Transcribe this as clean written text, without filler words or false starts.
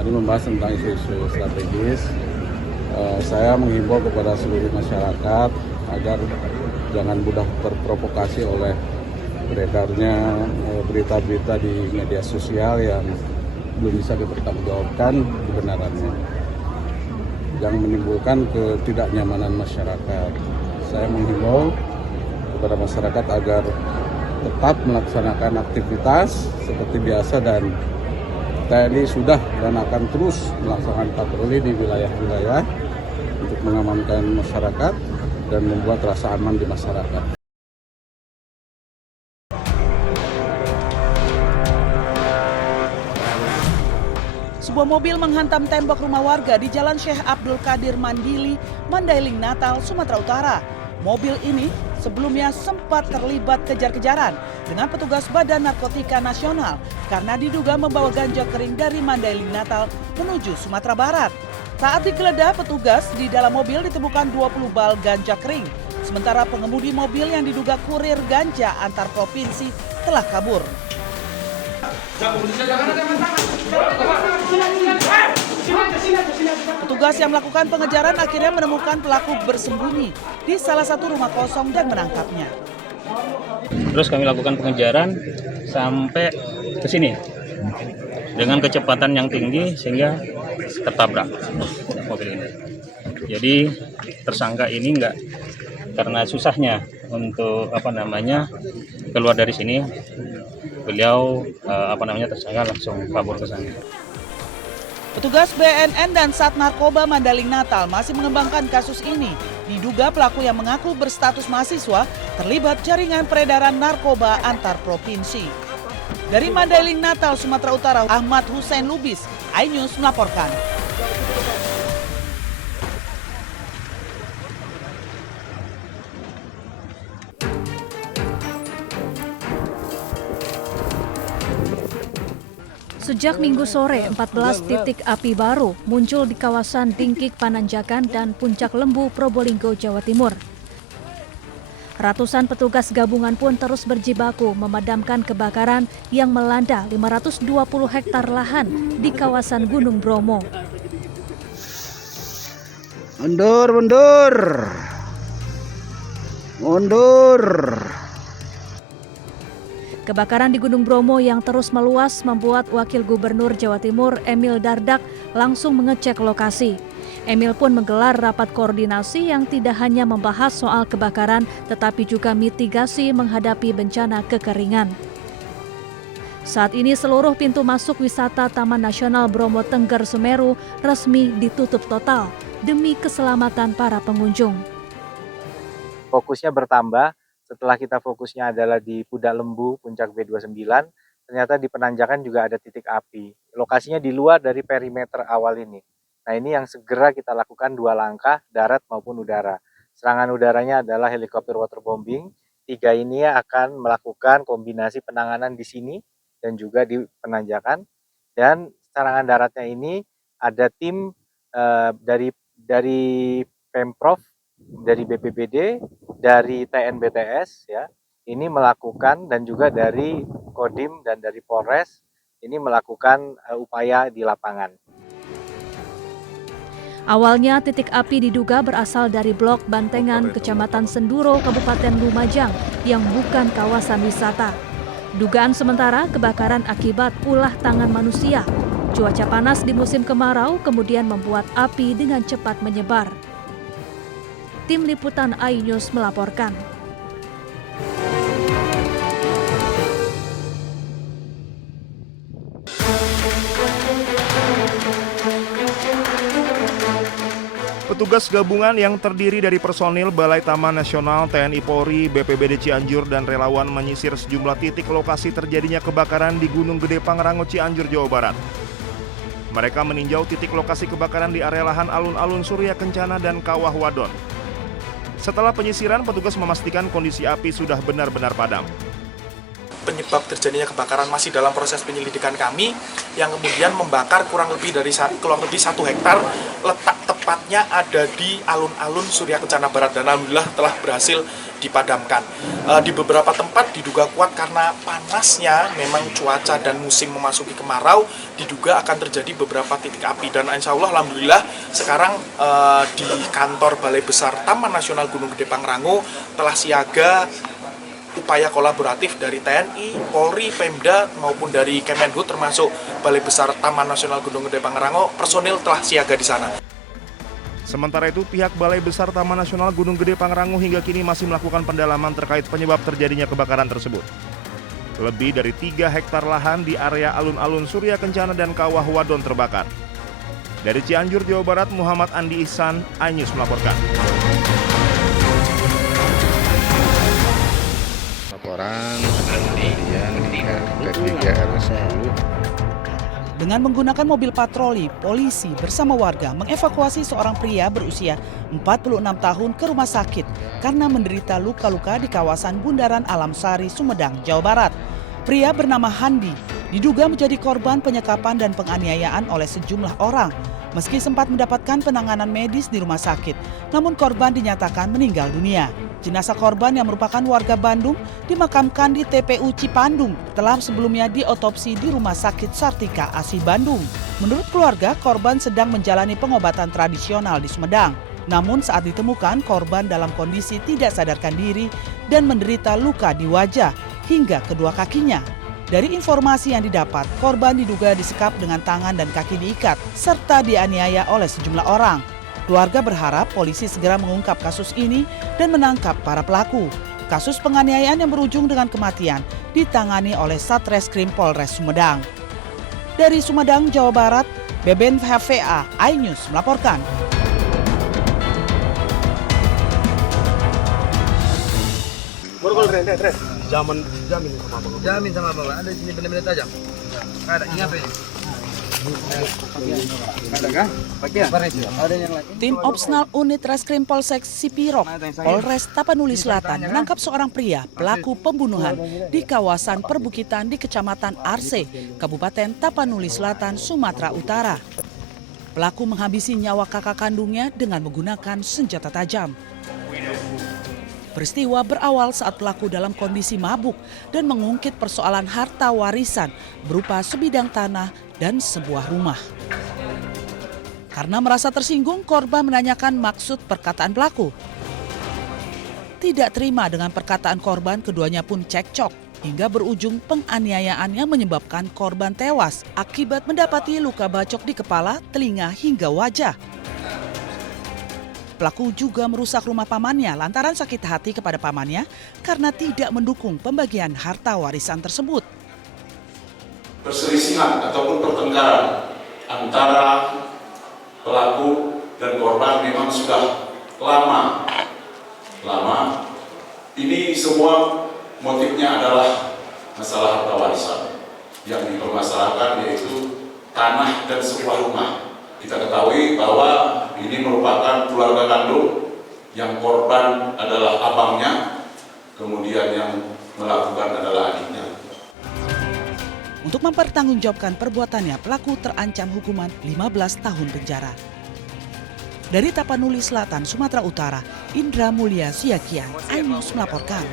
tadi membahas tentang isu-isu strategis. Saya menghimbau kepada seluruh masyarakat agar jangan mudah terprovokasi oleh beredarnya berita-berita di media sosial yang belum bisa dipertanggungjawabkan kebenarannya, yang menimbulkan ketidaknyamanan masyarakat. Saya menghimbau kepada masyarakat agar tetap melaksanakan aktivitas seperti biasa, dan TNI sudah dan akan terus melaksanakan patroli di wilayah-wilayah untuk mengamankan masyarakat dan membuat rasa aman di masyarakat. Sebuah mobil menghantam tembok rumah warga di Jalan Syekh Abdul Qadir Mandili, Mandailing, Natal, Sumatera Utara. Mobil ini sebelumnya sempat terlibat kejar-kejaran dengan petugas Badan Narkotika Nasional karena diduga membawa ganja kering dari Mandailing, Natal menuju Sumatera Barat. Saat digeledah petugas, di dalam mobil ditemukan 20 bal ganja kering. Sementara pengemudi mobil yang diduga kurir ganja antar provinsi telah kabur. Petugas yang melakukan pengejaran akhirnya menemukan pelaku bersembunyi di salah satu rumah kosong dan menangkapnya. Terus kami lakukan pengejaran sampai ke sini dengan kecepatan yang tinggi sehingga tertabrak mobil ini. Jadi tersangka ini enggak, karena susahnya untuk keluar dari sini, beliau tersangka langsung kabur ke sana. Petugas BNN dan Sat Narkoba Mandailing, Natal masih mengembangkan kasus ini. Diduga pelaku yang mengaku berstatus mahasiswa terlibat jaringan peredaran narkoba antar provinsi. Dari Mandailing, Natal, Sumatera Utara, Ahmad Hussein Lubis, iNews melaporkan. Sejak Minggu sore, 14 titik api baru muncul di kawasan Dingkik, Pananjakan, dan Puncak Lembu, Probolinggo, Jawa Timur. Ratusan petugas gabungan pun terus berjibaku memadamkan kebakaran yang melanda 520 hektar lahan di kawasan Gunung Bromo. Mundur. Kebakaran di Gunung Bromo yang terus meluas membuat Wakil Gubernur Jawa Timur Emil Dardak langsung mengecek lokasi. Emil pun menggelar rapat koordinasi yang tidak hanya membahas soal kebakaran tetapi juga mitigasi menghadapi bencana kekeringan. Saat ini seluruh pintu masuk wisata Taman Nasional Bromo Tengger Semeru resmi ditutup total demi keselamatan para pengunjung. Fokusnya bertambah. Setelah kita fokusnya adalah di Pudak Lembu, Puncak B29, ternyata di Penanjakan juga ada titik api. Lokasinya di luar dari perimeter awal ini. Nah, ini yang segera kita lakukan 2 langkah, darat maupun udara. Serangan udaranya adalah helikopter waterbombing. 3 ini akan melakukan kombinasi penanganan di sini dan juga di Penanjakan. Dan serangan daratnya ini ada tim dari Pemprov, dari BPBD, dari TNBTS ya, ini melakukan, dan juga dari Kodim dan dari Polres ini melakukan upaya di lapangan. Awalnya titik api diduga berasal dari Blok Bantengan, Kecamatan Senduro, Kabupaten Lumajang yang bukan kawasan wisata. Dugaan sementara kebakaran akibat ulah tangan manusia. Cuaca panas di musim kemarau kemudian membuat api dengan cepat menyebar. Tim Liputan iNews melaporkan. Petugas gabungan yang terdiri dari personil Balai Taman Nasional, TNI Polri, BPBD Cianjur, dan relawan menyisir sejumlah titik lokasi terjadinya kebakaran di Gunung Gede Pangrango, Cianjur, Jawa Barat. Mereka meninjau titik lokasi kebakaran di area lahan alun-alun Surya Kencana dan Kawah Wadon. Setelah penyisiran, petugas memastikan kondisi api sudah benar-benar padam. Penyebab terjadinya kebakaran masih dalam proses penyelidikan kami, yang kemudian membakar kurang lebih 1 hektar, letak tepatnya ada di alun-alun Surya Kencana Barat, dan alhamdulillah telah berhasil dipadamkan. Di beberapa tempat diduga kuat karena panasnya, memang cuaca dan musim memasuki kemarau, diduga akan terjadi beberapa titik api. Dan insya Allah, alhamdulillah, sekarang di kantor Balai Besar Taman Nasional Gunung Gede Pangrango telah siaga upaya kolaboratif dari TNI, Polri, Pemda maupun dari Kemenhub termasuk Balai Besar Taman Nasional Gunung Gede Pangrango, personil telah siaga di sana. Sementara itu, pihak Balai Besar Taman Nasional Gunung Gede Pangrango hingga kini masih melakukan pendalaman terkait penyebab terjadinya kebakaran tersebut. Lebih dari 3 hektar lahan di area alun-alun Surya Kencana dan Kawah Wadon terbakar. Dari Cianjur, Jawa Barat, Muhammad Andi Ihsan, iNews melaporkan. Laporan kemudian ketiga RS10. Dengan menggunakan mobil patroli, polisi bersama warga mengevakuasi seorang pria berusia 46 tahun ke rumah sakit karena menderita luka-luka di kawasan Bundaran Alam Sari, Sumedang, Jawa Barat. Pria bernama Handi diduga menjadi korban penyekapan dan penganiayaan oleh sejumlah orang. Meski sempat mendapatkan penanganan medis di rumah sakit, namun korban dinyatakan meninggal dunia. Jenazah korban yang merupakan warga Bandung dimakamkan di TPU Cipandung setelah sebelumnya diotopsi di Rumah Sakit Sartika Asih Bandung. Menurut keluarga, korban sedang menjalani pengobatan tradisional di Sumedang. Namun saat ditemukan, korban dalam kondisi tidak sadarkan diri dan menderita luka di wajah hingga kedua kakinya. Dari informasi yang didapat, korban diduga disekap dengan tangan dan kaki diikat serta dianiaya oleh sejumlah orang. Keluarga berharap polisi segera mengungkap kasus ini dan menangkap para pelaku. Kasus penganiayaan yang berujung dengan kematian ditangani oleh Satreskrim Polres Sumedang. Dari Sumedang, Jawa Barat, Beben HVA, iNews melaporkan. Jamin sama Bapak. Ada di sini benda-benda tajam. Ada ingat ini. Tim Opsnal Unit Reskrim Polsek Sipirok, Polres Tapanuli Selatan menangkap seorang pria pelaku pembunuhan di kawasan perbukitan di Kecamatan Arse, Kabupaten Tapanuli Selatan, Sumatera Utara. Pelaku menghabisi nyawa kakak kandungnya dengan menggunakan senjata tajam. Peristiwa berawal saat pelaku dalam kondisi mabuk dan mengungkit persoalan harta warisan berupa sebidang tanah dan sebuah rumah. Karena merasa tersinggung, korban menanyakan maksud perkataan pelaku. Tidak terima dengan perkataan korban, keduanya pun cekcok hingga berujung penganiayaan yang menyebabkan korban tewas akibat mendapati luka bacok di kepala, telinga hingga wajah. Pelaku juga merusak rumah pamannya lantaran sakit hati kepada pamannya karena tidak mendukung pembagian harta warisan tersebut. Perselisihan ataupun pertengkaran antara pelaku dan korban memang sudah lama. Ini semua motifnya adalah masalah harta warisan. Yang dipermasalahkan yaitu tanah dan sebuah rumah. Kita ketahui bahwa ini merupakan keluarga kandung, yang korban adalah abangnya, kemudian yang melakukan adalah adiknya. Untuk mempertanggungjawabkan perbuatannya, pelaku terancam hukuman 15 tahun penjara. Dari Tapanuli Selatan, Sumatera Utara, Indra Mulia Siakian, iNews melaporkan.